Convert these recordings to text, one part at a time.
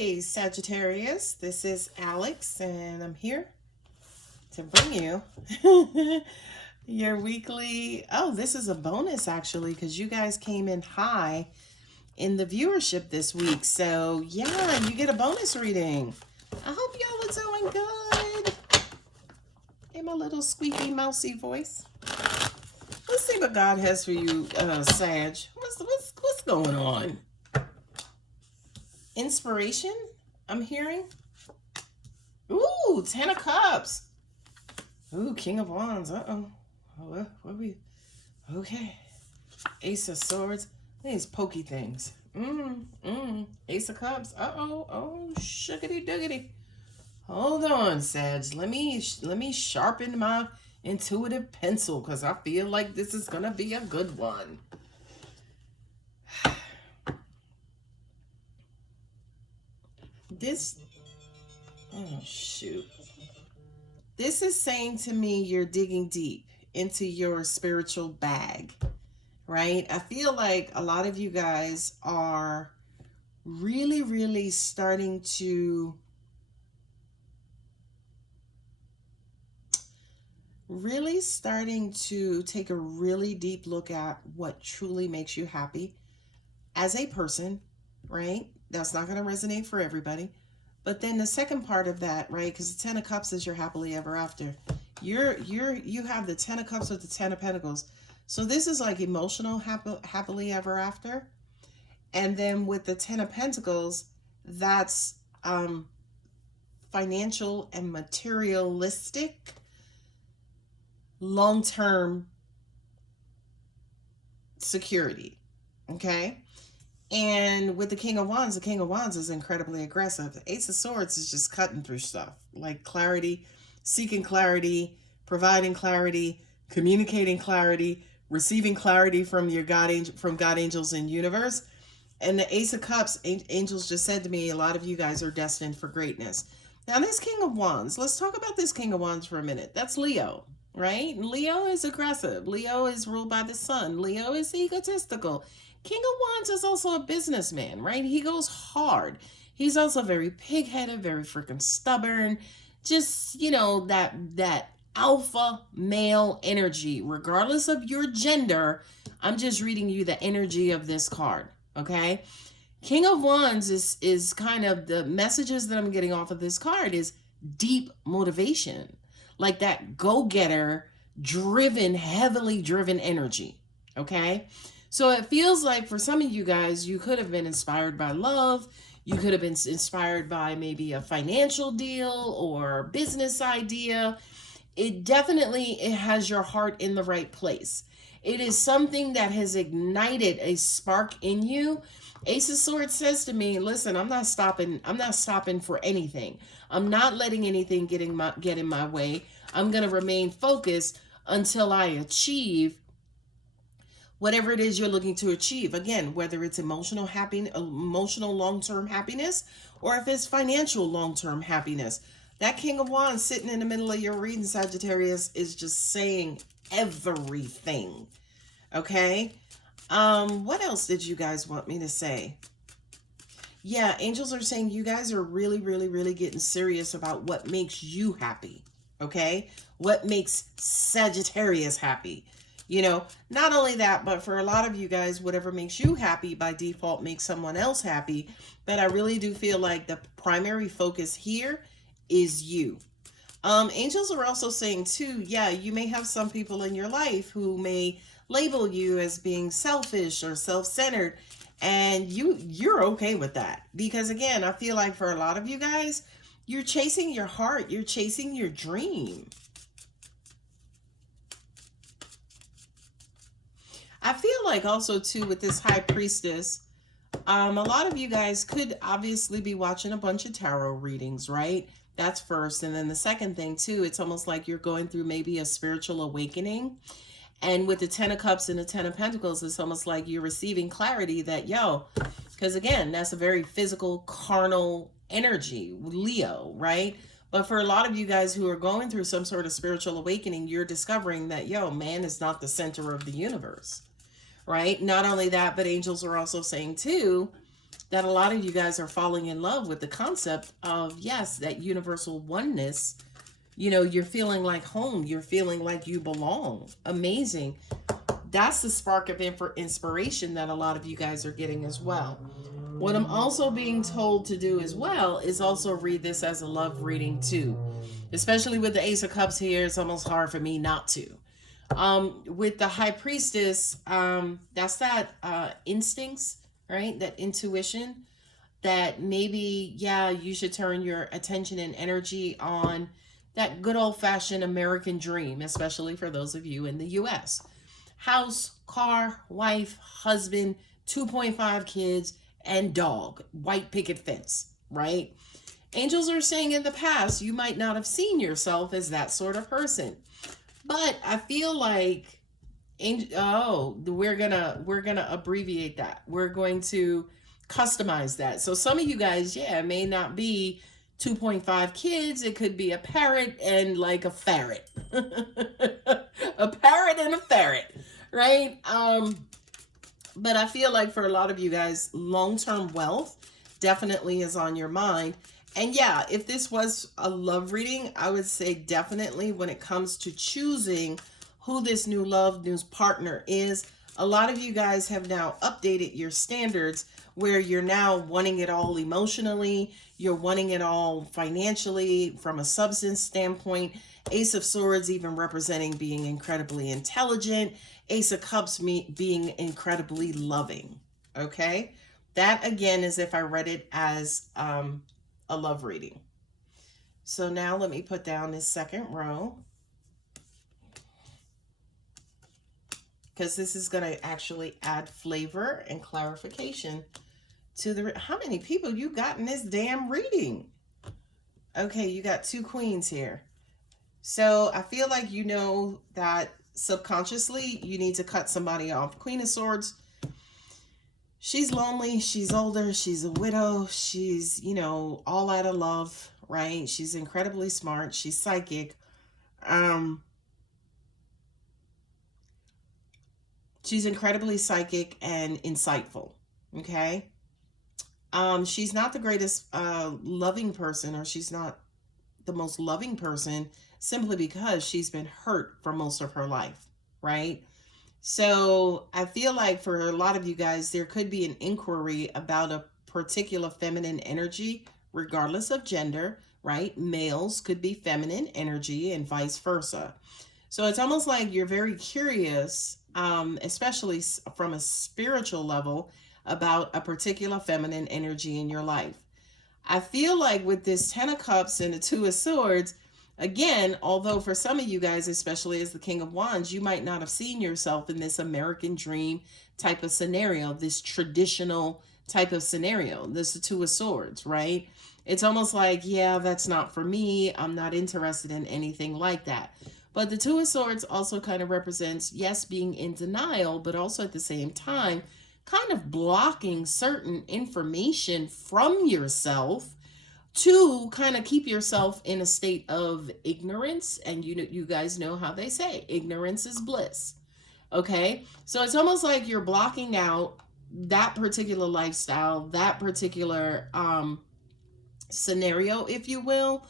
Hey Sagittarius, this is Alex and I'm here to bring you your weekly, this is a bonus actually because you guys came in high in the viewership this week. So yeah, you get a bonus reading. I hope y'all are doing good. In my little squeaky mousy voice. Let's see what God has for you, Sag. What's going on? Inspiration, I'm hearing. Ooh, 10 of Cups. Ooh, King of Wands. What we? Okay. Ace of Swords. These pokey things. Ace of Cups. Oh, shuckity duggity. Hold on, Sag. Let me sharpen my intuitive pencil because I feel like this is gonna be a good one. Shoot. This is saying to me you're digging deep into your spiritual bag, right? I feel like a lot of you guys are really starting to take a really deep look at what truly makes you happy as a person, right? That's not going to resonate for everybody. But then the second part of that, right? Because the 10 of Cups is your happily ever after. You have the 10 of Cups with the 10 of Pentacles. So this is like emotional happily ever after. And then with the 10 of Pentacles, that's financial and materialistic long-term security. Okay? And with the King of Wands is incredibly aggressive. The Ace of Swords is just cutting through stuff like clarity, seeking clarity, providing clarity, communicating clarity, receiving clarity from your God angels and universe. And the Ace of Cups, angels just said to me, a lot of you guys are destined for greatness. Now this King of Wands, let's talk about this King of Wands for a minute. That's Leo, right? Leo is aggressive. Leo is ruled by the sun. Leo is egotistical. King of Wands is also a businessman, right? He goes hard. He's also very pig-headed, very freaking stubborn. Just, that alpha male energy, regardless of your gender. I'm just reading you the energy of this card, okay? King of Wands is kind of the messages that I'm getting off of this card is deep motivation. Like that go-getter, heavily driven energy, okay? So it feels like for some of you guys, you could have been inspired by love. You could have been inspired by maybe a financial deal or business idea. It has your heart in the right place. It is something that has ignited a spark in you. Ace of Swords says to me, listen, I'm not stopping for anything. I'm not letting anything get in my way. I'm going to remain focused until I achieve whatever it is you're looking to achieve. Again, whether it's emotional long-term happiness, or if it's financial long-term happiness. That King of Wands sitting in the middle of your reading, Sagittarius, is just saying everything. Okay? What else did you guys want me to say? Yeah, angels are saying you guys are really getting serious about what makes you happy. Okay? What makes Sagittarius happy. Not only that, but for a lot of you guys, whatever makes you happy by default makes someone else happy. But I really do feel like the primary focus here is you. Angels are also saying too, yeah, you may have some people in your life who may label you as being selfish or self-centered, and you're okay with that. Because again, I feel like for a lot of you guys, you're chasing your heart, you're chasing your dream. I feel like also too with this High Priestess, a lot of you guys could obviously be watching a bunch of tarot readings, right? That's first. And then the second thing too, it's almost like you're going through maybe a spiritual awakening. And with the 10 of Cups and the 10 of Pentacles, it's almost like you're receiving clarity that, because again, that's a very physical, carnal energy, Leo, right? But for a lot of you guys who are going through some sort of spiritual awakening, you're discovering that, man is not the center of the universe. Right? Not only that, but angels are also saying too, that a lot of you guys are falling in love with the concept of, yes, that universal oneness. You know, you're feeling like home. You're feeling like you belong. Amazing. That's the spark of inspiration that a lot of you guys are getting as well. What I'm also being told to do as well is also read this as a love reading too. Especially with the Ace of Cups here, it's almost hard for me not to. With the High Priestess, that's that instincts, right? That intuition that maybe, yeah, you should turn your attention and energy on that good old fashioned American dream, especially for those of you in the US. House, car, wife, husband, 2.5 kids, and dog, white picket fence, right? Angels are saying in the past, you might not have seen yourself as that sort of person. But I feel like, we're gonna abbreviate that. We're going to customize that. So some of you guys, yeah, it may not be 2.5 kids. It could be a parrot and like a ferret. A parrot and a ferret, right? But I feel like for a lot of you guys, long-term wealth definitely is on your mind. And yeah, if this was a love reading, I would say definitely when it comes to choosing who this new partner is, a lot of you guys have now updated your standards where you're now wanting it all emotionally, you're wanting it all financially, from a substance standpoint. Ace of Swords even representing being incredibly intelligent. Ace of Cups being incredibly loving. Okay? That again is if I read it as a love reading. So now let me put down this second row, because this is going to actually add flavor and clarification to the... How many people you got in this damn reading? Okay, you got 2 queens here. So I feel like you know that subconsciously you need to cut somebody off. Queen of Swords, she's lonely, she's older, she's a widow, she's, you know, all out of love, right? She's incredibly smart, she's psychic. She's incredibly psychic and insightful, okay? She's not the greatest loving person, or she's not the most loving person, simply because she's been hurt for most of her life, right? So I feel like for a lot of you guys, there could be an inquiry about a particular feminine energy, regardless of gender, right? Males could be feminine energy and vice versa. So it's almost like you're very curious, especially from a spiritual level, about a particular feminine energy in your life. I feel like with this 10 of Cups and the 2 of Swords, again, although for some of you guys, especially as the King of Wands, you might not have seen yourself in this American dream type of scenario, this traditional type of scenario. This is the 2 of Swords, right? It's almost like, yeah, that's not for me. I'm not interested in anything like that. But the 2 of Swords also kind of represents, yes, being in denial, but also at the same time, kind of blocking certain information from yourself to kind of keep yourself in a state of ignorance. And you guys know how they say ignorance is bliss. Okay, so it's almost like you're blocking out that particular lifestyle, that particular scenario, if you will,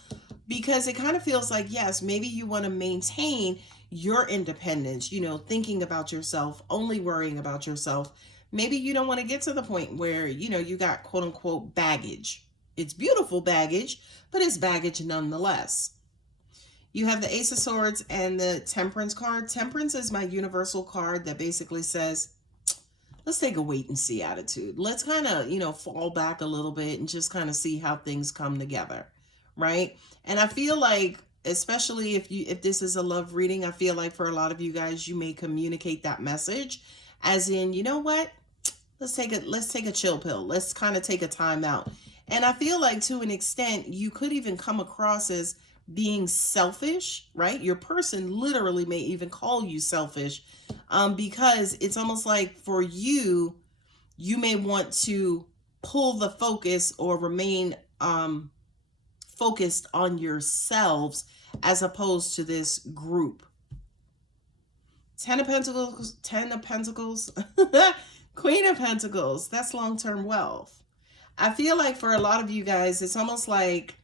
because it kind of feels like, yes, maybe you want to maintain your independence, you know, thinking about yourself, only worrying about yourself. Maybe you don't want to get to the point where, you know, you got quote unquote baggage. It's beautiful baggage, but it's baggage nonetheless. You have the Ace of Swords and the Temperance card. Temperance is my universal card that basically says, let's take a wait and see attitude. Let's kind of, you know, fall back a little bit and just kind of see how things come together, right? And I feel like, especially if this is a love reading, I feel like for a lot of you guys, you may communicate that message as in, you know what? Let's take a chill pill. Let's kind of take a time out. And I feel like to an extent, you could even come across as being selfish, right? Your person literally may even call you selfish, because it's almost like for you, you may want to pull the focus or remain focused on yourselves as opposed to this group. 10 of Pentacles, Queen of Pentacles, that's long-term wealth. I feel like for a lot of you guys, it's almost like,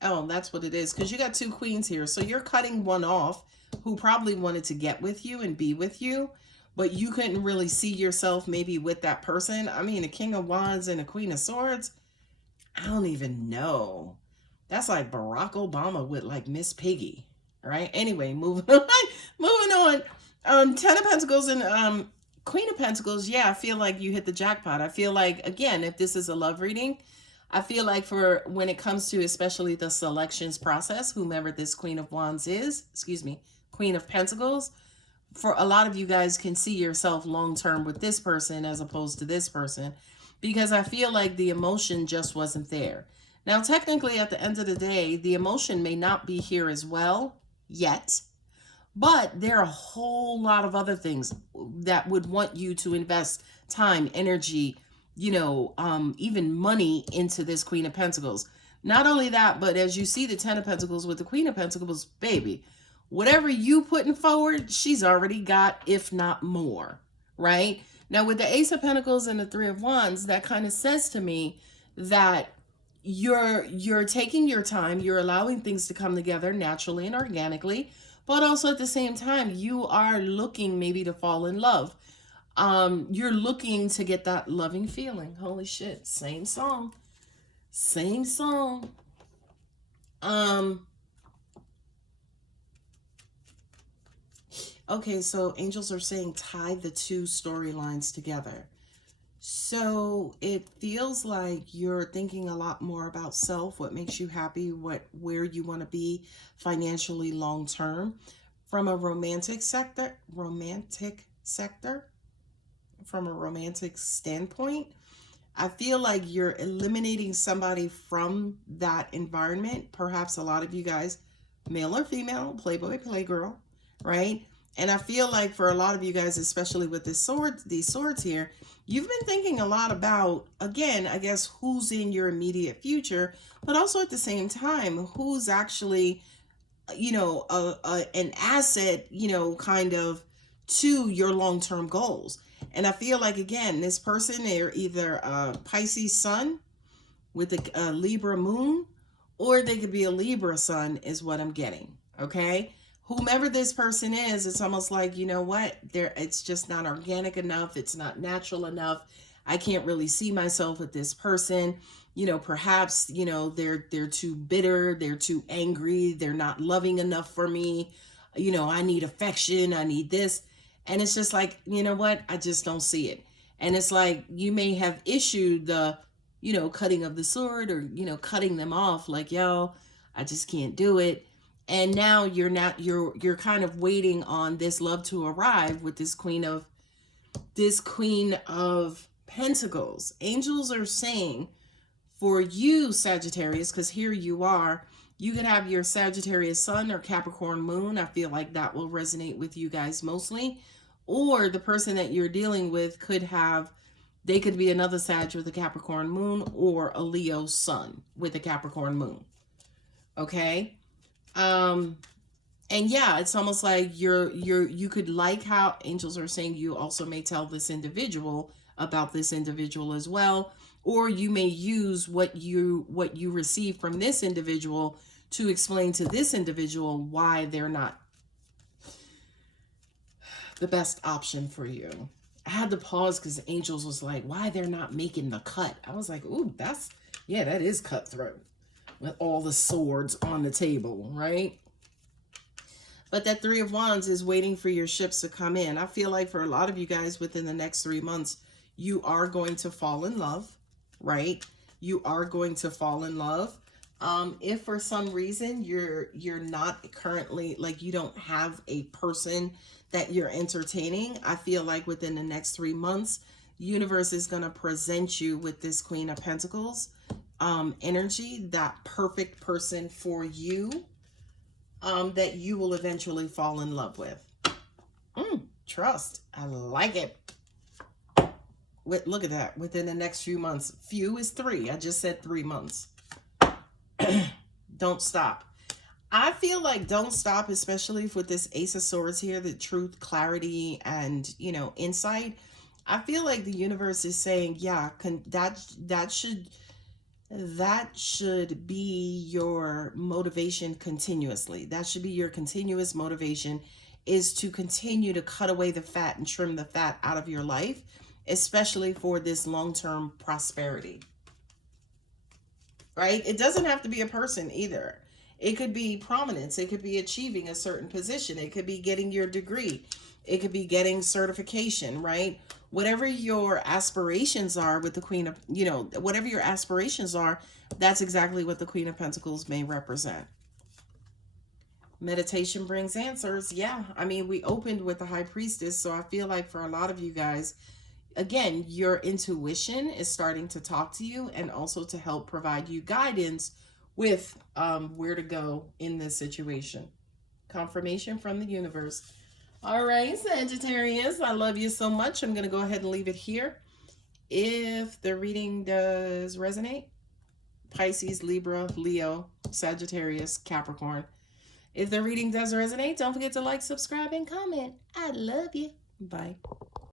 oh, that's what it is. Because you got two queens here. So you're cutting one off who probably wanted to get with you and be with you, but you couldn't really see yourself maybe with that person. I mean, a King of Wands and a Queen of Swords, I don't even know. That's like Barack Obama with like Miss Piggy, right? Anyway, moving on. Moving on. Ten of Pentacles and Queen of Pentacles. Yeah, I feel like you hit the jackpot. I feel like, again, if this is a love reading, I feel like for when it comes to especially the selections process, whomever this Queen of Wands is, excuse me, Queen of Pentacles, for a lot of you guys can see yourself long term with this person as opposed to this person, because I feel like the emotion just wasn't there. Now, technically, at the end of the day, the emotion may not be here as well yet, but there are a whole lot of other things that would want you to invest time, energy, even money into this Queen of Pentacles. Not only that, but as you see the Ten of Pentacles with the Queen of Pentacles, baby, whatever you putting forward, she's already got, if not more, right? Now, with the Ace of Pentacles and the Three of Wands, that kind of says to me that you're taking your time, you're allowing things to come together naturally and organically, but also at the same time, you are looking maybe to fall in love. You're looking to get that loving feeling. Holy shit, same song. Same song. Okay, so angels are saying tie the two storylines together. So it feels like you're thinking a lot more about self, what makes you happy, where you want to be financially long term. From a romantic standpoint, I feel like you're eliminating somebody from that environment. Perhaps a lot of you guys, male or female, playboy, playgirl, right? And I feel like for a lot of you guys, especially with these swords here, you've been thinking a lot about, again, I guess, who's in your immediate future, but also at the same time, who's actually, an asset, kind of to your long-term goals. And I feel like, again, this person, they're either a Pisces sun with a Libra moon, or they could be a Libra sun is what I'm getting, okay? Whomever this person is, it's almost like, you know what, it's just not organic enough. It's not natural enough. I can't really see myself with this person. Perhaps, they're too bitter. They're too angry. They're not loving enough for me. I need affection. I need this. And it's just like, you know what? I just don't see it. And it's like, you may have issued the, cutting of the sword or, cutting them off like, yo, I just can't do it. And now you're kind of waiting on this love to arrive with this Queen of Pentacles. Angels are saying for you, Sagittarius, because here you are, you could have your Sagittarius sun or Capricorn moon. I feel like that will resonate with you guys mostly. Or the person that you're dealing with they could be another Sag with a Capricorn moon or a Leo sun with a Capricorn moon. Okay? And yeah, it's almost like you could like how angels are saying you also may tell this individual about this individual as well, or you may use what you receive from this individual to explain to this individual why they're not the best option for you. I had to pause because angels was like, why they're not making the cut. I was like, ooh, that is cutthroat. With all the swords on the table, right? But that Three of Wands is waiting for your ships to come in. I feel like for a lot of you guys within the next 3 months, you are going to fall in love, right? You are going to fall in love. If for some reason you're not currently, like you don't have a person that you're entertaining, I feel like within the next 3 months, the universe is going to present you with this Queen of Pentacles energy, that perfect person for you, that you will eventually fall in love with. Trust. I like it. Look at that. Within the next few months. Few is 3. I just said 3 months. Don't stop. I feel like don't stop, especially with this Ace of Swords here, the truth, clarity, and, insight. I feel like the universe is saying, yeah, that should that should be your motivation continuously. That should be your continuous motivation, is to continue to cut away the fat and trim the fat out of your life, especially for this long-term prosperity, right? It doesn't have to be a person either. It could be prominence. It could be achieving a certain position. It could be getting your degree. It could be getting certification, right? Whatever your aspirations are with the Queen of, whatever your aspirations are, that's exactly what the Queen of Pentacles may represent. Meditation brings answers. Yeah, I mean, we opened with the High Priestess, so I feel like for a lot of you guys, again, your intuition is starting to talk to you and also to help provide you guidance with where to go in this situation. Confirmation from the universe. All right, Sagittarius, I love you so much. I'm going to go ahead and leave it here. If the reading does resonate, Pisces, Libra, Leo, Sagittarius, Capricorn. If the reading does resonate, don't forget to like, subscribe, and comment. I love you. Bye.